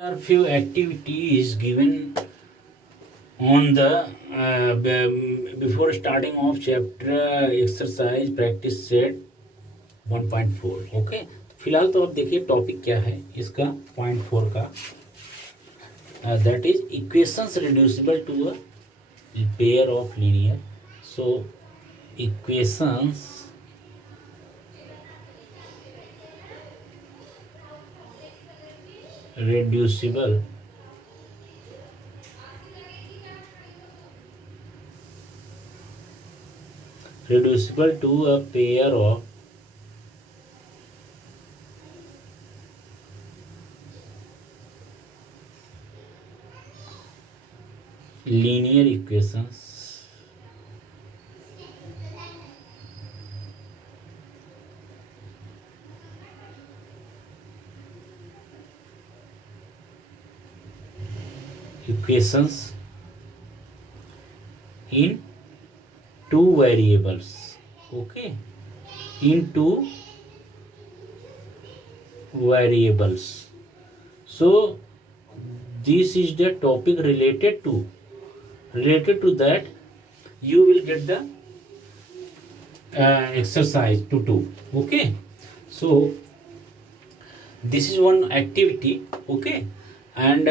There are few activities given on the before starting of chapter exercise practice set 1.4. Okay, फिलहाल तो आप देखिए topic क्या है इसका पॉइंट 4 का, that is equations reducible to a pair of linear. So equations reducible to a pair of linear equations in two variables. Okay, in two variables. So this is the topic related to that. You will get the exercise to do. Okay, so this is one activity. Okay, and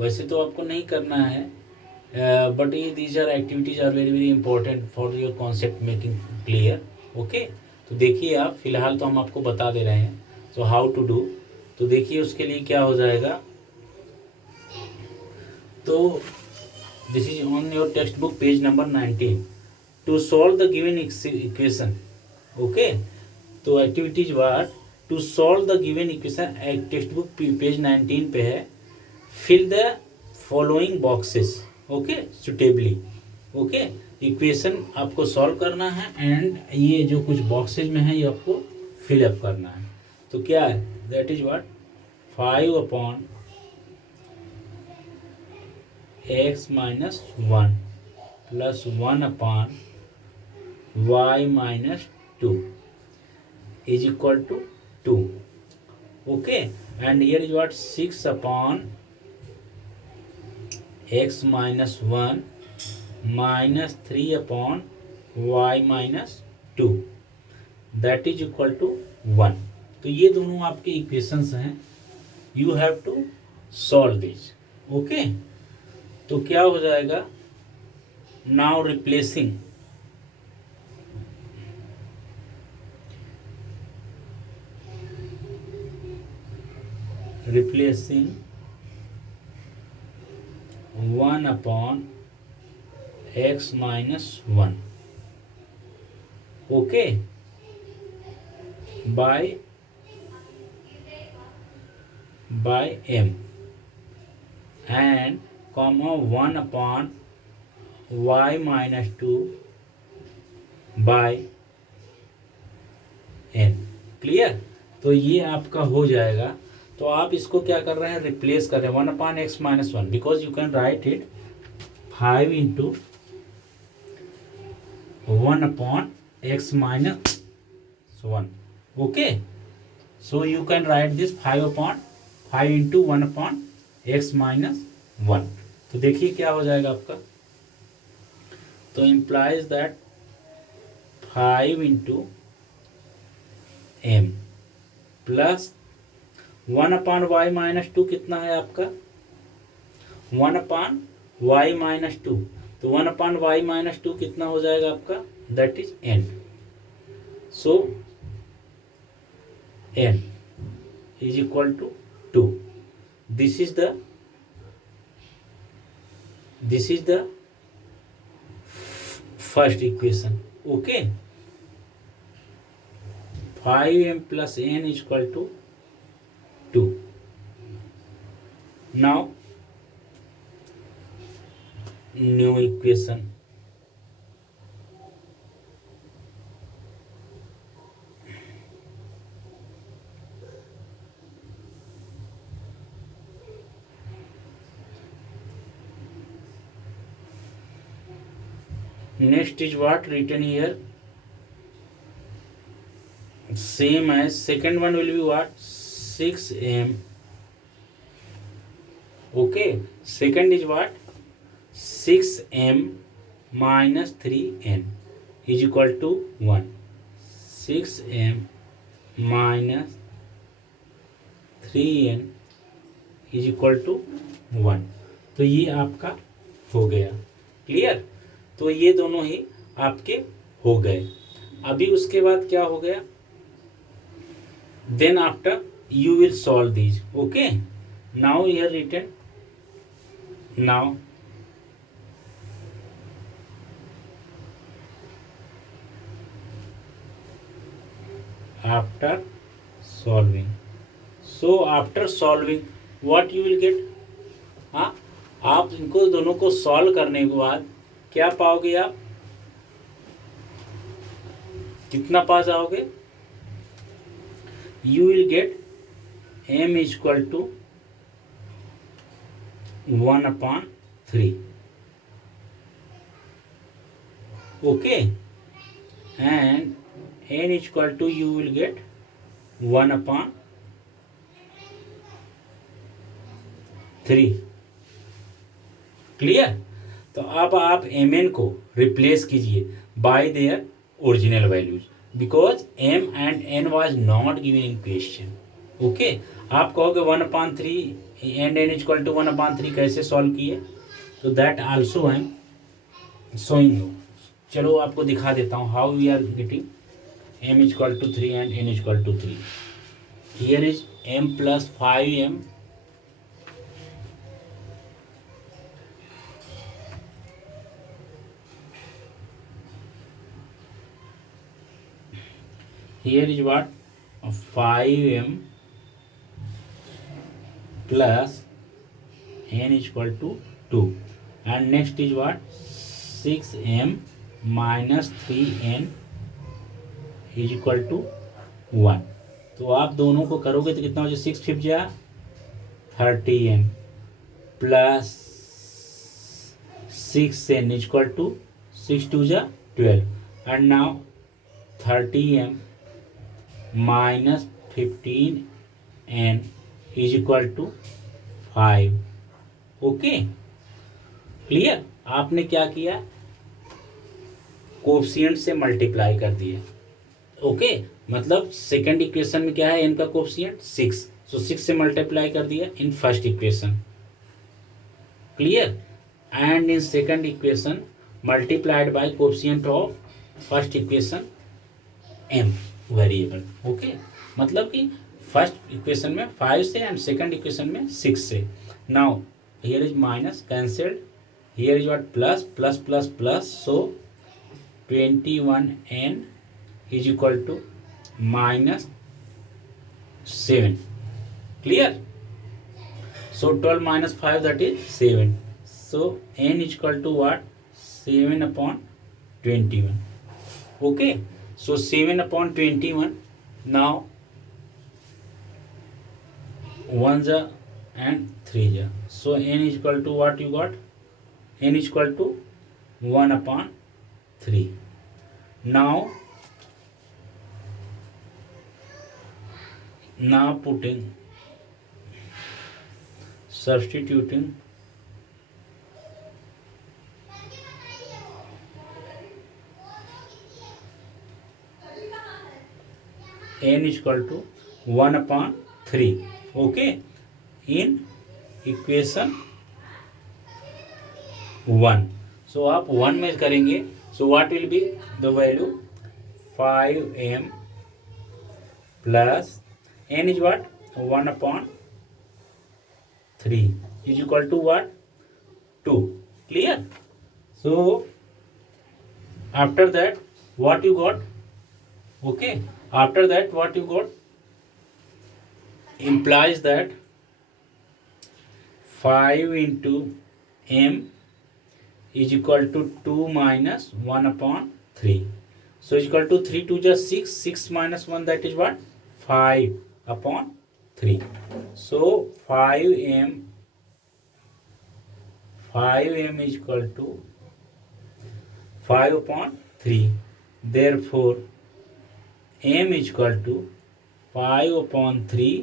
वैसे तो आपको नहीं करना है, but ये these are activities are very very important for your concept making clear. Okay, तो देखिए आप, फिलहाल तो हम आपको बता दे रहे हैं. सो हाउ टू डू, तो देखिए उसके लिए क्या हो जाएगा. तो this is on your textbook page number 19. To solve the given equation. Okay, तो activities were to solve the given equation. Textbook page 19 पे है. Fill the following boxes. Okay, suitably. Okay, equation आपको solve करना है and ये जो कुछ boxes में है ये आपको फिलअप करना है. तो क्या है, that is what 5/x-1 plus 1/y-2 is equal to 2. Okay, and here is what 6/x-1 minus 3/y-2 that is equal to 1. तो ये दोनों आपके इक्वेशंस हैं. You have to solve this. Okay, तो क्या हो जाएगा now replacing replacing 1/x-1, okay, by m and comma 1/y-2 by n. Clear. तो ये आपका हो जाएगा. तो आप इसको क्या कर रहे हैं, रिप्लेस कर रहे हैं 1/x-1, because you can write it 5 into 1/x-1. Okay, so you can write this 5 into 1/x-1. तो देखिए क्या हो जाएगा आपका. तो implies that 5 into m plus 1/y-2 कितना है आपका 1/y-2. तो 1/y-2 कितना हो जाएगा आपका, that is n. So n is equal to 2. This is the first equation. Okay, 5m plus n is equal to 2. Now new equation. Next is what written here, same as second one will be what 6m Okay, second is what? 6m minus 3n is equal to 1. 6m minus 3n is equal to 1. तो ये आपका हो गया. Clear? तो ये दोनों ही आपके हो गए. अभी उसके बाद क्या हो गया? Then after you will solve these. Okay, now here written, now after solving, so after solving what you will get? हाँ, आप इनको दोनों को सॉल्व करने के बाद क्या पाओगे? आप कितना पा जाओगे? you will get m is equal to 1/3. Okay, and n is equal to you will get 1/3. Clear? तो अब आप एम एन को रिप्लेस कीजिए by their original values, because m and n was not given in question. Okay, आप कहोगे 1/3 and n is equal to 1/3 कैसे solve किए? तो that also I am showing you. चलो आपको दिखा देता हूँ how we are getting m is equal to 3 and n is equal to 3. Here is m plus 5m here is what? 5m plus n is equal to 2, and next is what? 6m minus 3n is equal to 1. तो आप दोनों को करोगे तो कितना हो जाए? 6 5 जा 30m plus 6n is equal to 6 2 जा 12, and now 30m minus 15n is equal to 5. Okay, clear? आपने क्या किया? कोफिशिएंट से मल्टीप्लाई कर दिया. ओके, मतलब सेकंड इक्वेशन में क्या है? n का कोफिशिएंट 6, सो 6 से मल्टीप्लाई कर दिया in first equation. Clear? And in second equation multiplied by coefficient of first equation m variable. Okay, मतलब कि फर्स्ट इक्वेशन में 5 से एंड सेकंड इक्वेशन में 6 से. Now here is minus cancelled, here is what? Plus plus plus plus, so 21n is equal to minus 7. Clear? So 12 minus 5 that is 7. So n is equal to what? 7/21. Okay, so 7/21. Now 1 ja and 3 ja. So n is equal to what you got? N is equal to 1/3. Now putting, substituting n is equal to 1/3. Okay, in equation 1. So आप 1 में करेंगे, so what will be the value? 5m plus n is what? 1/3 is equal to what? 2. Clear? So after that what you got? Okay, after that what you got implies that 5 into m is equal to 2 minus 1/3. So is equal to 3 2 just 6, 6 minus 1 that is what? 5/3. So 5m is equal to 5/3. Therefore m is equal to 5/3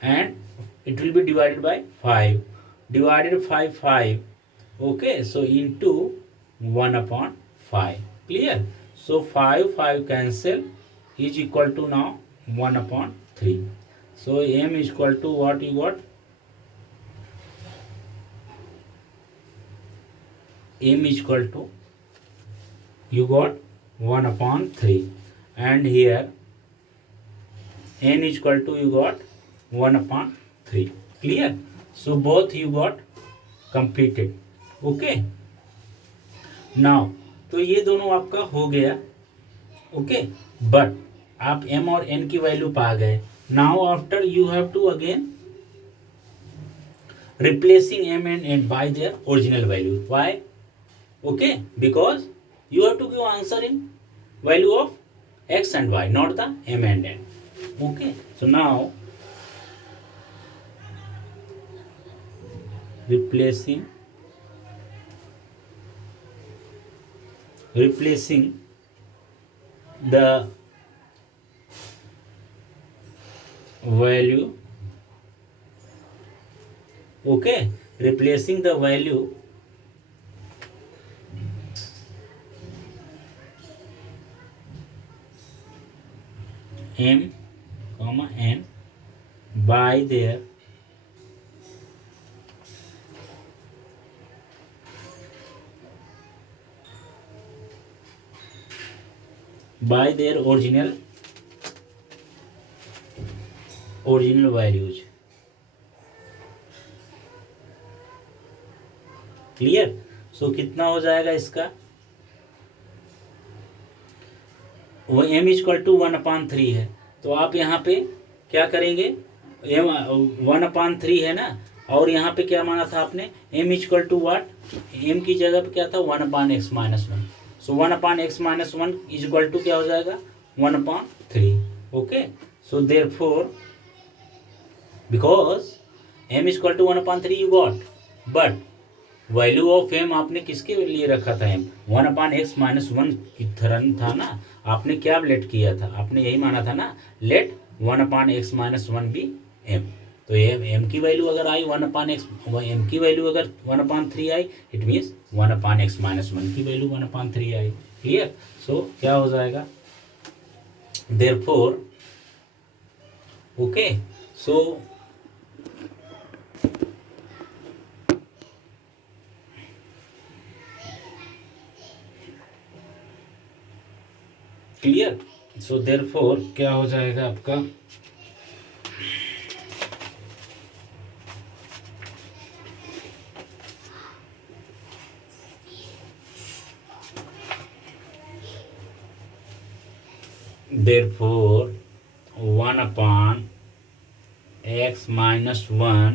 and it will be divided by 5, divided by 5. Okay, so into 1 upon 5. Clear? So 5 cancel, is equal to now 1 upon 3. So m is equal to what you got? M is equal to, you got 1 upon 3, and here n is equal to, you got 1 upon 3. Clear? So both you got completed. Okay, now तो ये दोनों आपका हो गया. Okay, but आप m और n की value पा गए. Now after you have to again replacing m and n by their original value. Why? Okay, because you have to give answer in value of x and y, not the m and n. Okay, so now replacing the value, okay, replacing the value m comma n by their original values. Clear? So कितना हो जाएगा इसका? वो m equal to 1/3 है, तो आप यहाँ पे क्या करेंगे? m 1/3 है ना, और यहाँ पे क्या माना था आपने? m equal to what? m की जगह पे क्या था? 1/x-1. So 1/x-1 is equal to क्या हो जाएगा? 1/3. Okay, so therefore because m equal to 1/3 you got, but value of m आपने किसके लिए रखा था? m 1/x-1 की तरह था ना. आपने क्या लेट किया था? आपने यही माना था ना, लेट 1/x-1 बी m. तो ये m की वैल्यू अगर आई 1/x, m की वैल्यू अगर 1/3 आई, इट मीन्स 1/x-1 की वैल्यू 1/3 आई. क्लियर? सो क्या हो जाएगा? Therefore okay, so clear? So therefore क्या हो जाएगा आपका? Therefore 1/x-1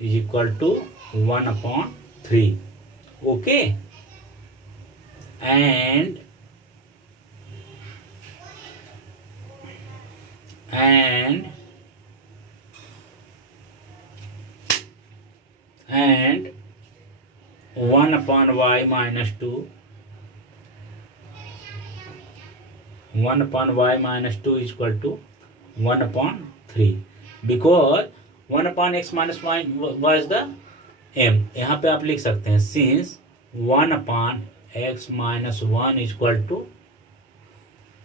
is equal to 1/3. Okay, and 1/y-2, 1/y-2 is equal to 1/3, because 1/x-1 was the m. यहाँ पे आप लिख सकते हैं, since 1/x-1 is equal to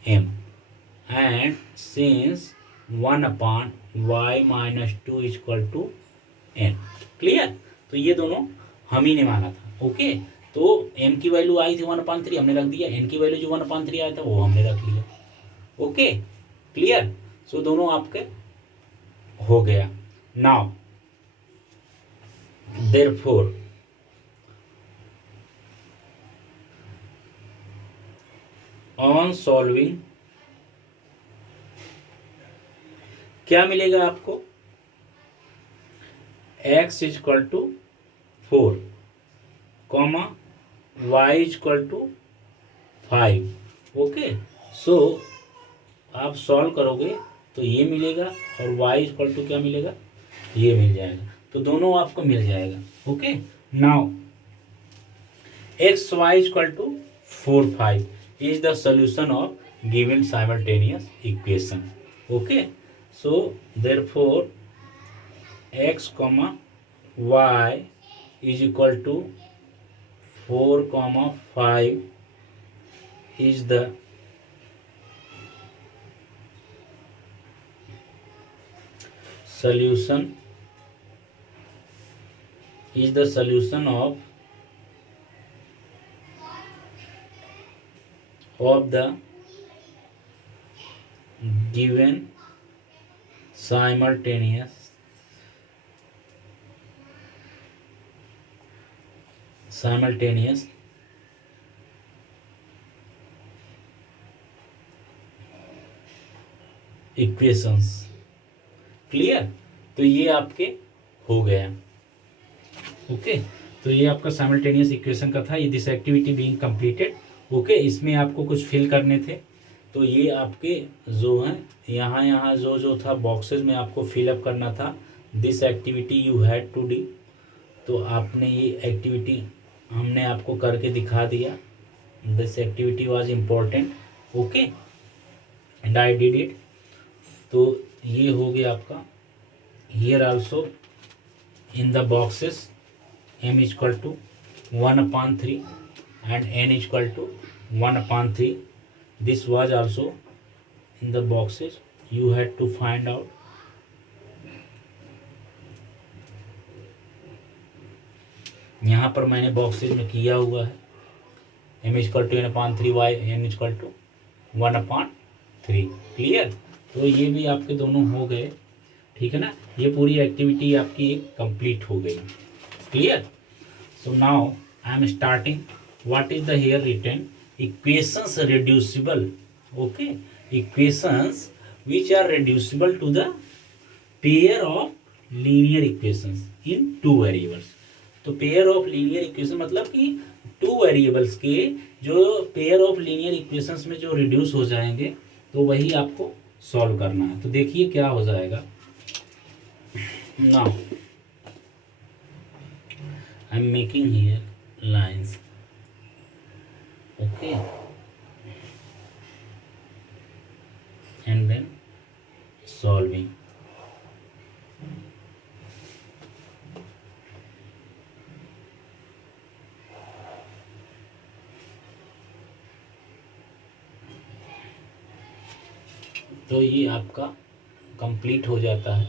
m, and since 1/y-2 is equal to n. Clear? तो ये दोनों हम ही ने माना था. ओके, तो m की वैल्यू आई थी 1/3, हमने रख दिया. n की वैल्यू जो 1/3 आया था वो हमने रख लिया. Okay, clear? सो दोनों आपके हो गया. नाउ देयरफॉर ऑन सॉल्विंग क्या मिलेगा आपको? x is equal to 4, comma y is equal to 5. Okay, so आप सॉल्व करोगे तो ये मिलेगा, और y इज इक्वल टू क्या मिलेगा? ये मिल जाएगा. तो दोनों आपको मिल जाएगा. Okay, now x y is equal to 4 5 is the solution of given simultaneous equation. Okay, so therefore x comma y is equal to 4 comma 5 is the solution of the given simultaneous equations. Clear? तो ये आपके हो गया। Okay, तो ये आपका simultaneous equation का था। ये this activity being completed. Okay, इसमें आपको कुछ फिल करने थे। तो ये आपके जो हैं यहाँ जो था बॉक्सेस में आपको फिलअप करना था। This activity you had to do. तो आपने ये एक्टिविटी हमने आपको करके दिखा दिया। This activity was important. Okay, and I did it. तो ये हो गया आपका। Here also in the boxes m is equal to 1/3 and n is equal to 1/3. This was also in the boxes. You had to find out. यहाँ पर मैंने boxes में किया हुआ है। m is equal to n/3 y n is equal to 1/3। Clear? तो ये भी आपके दोनों हो गए। ठीक है ना? ये पूरी एक्टिविटी आपकी एक कंप्लीट हो गई। Clear? So now I am starting. What is the here written? Equations reducible. Okay, equations which are reducible to the pair of linear equations in two variables. तो pair of linear equation मतलब कि two variables के जो pair of linear equations में जो reduce हो जाएंगे, तो वही आपको सॉल्व करना है। तो देखिए क्या हो जाएगा। Now I'm making here lines. Okay, and then solving. तो ये आपका कंप्लीट हो जाता है।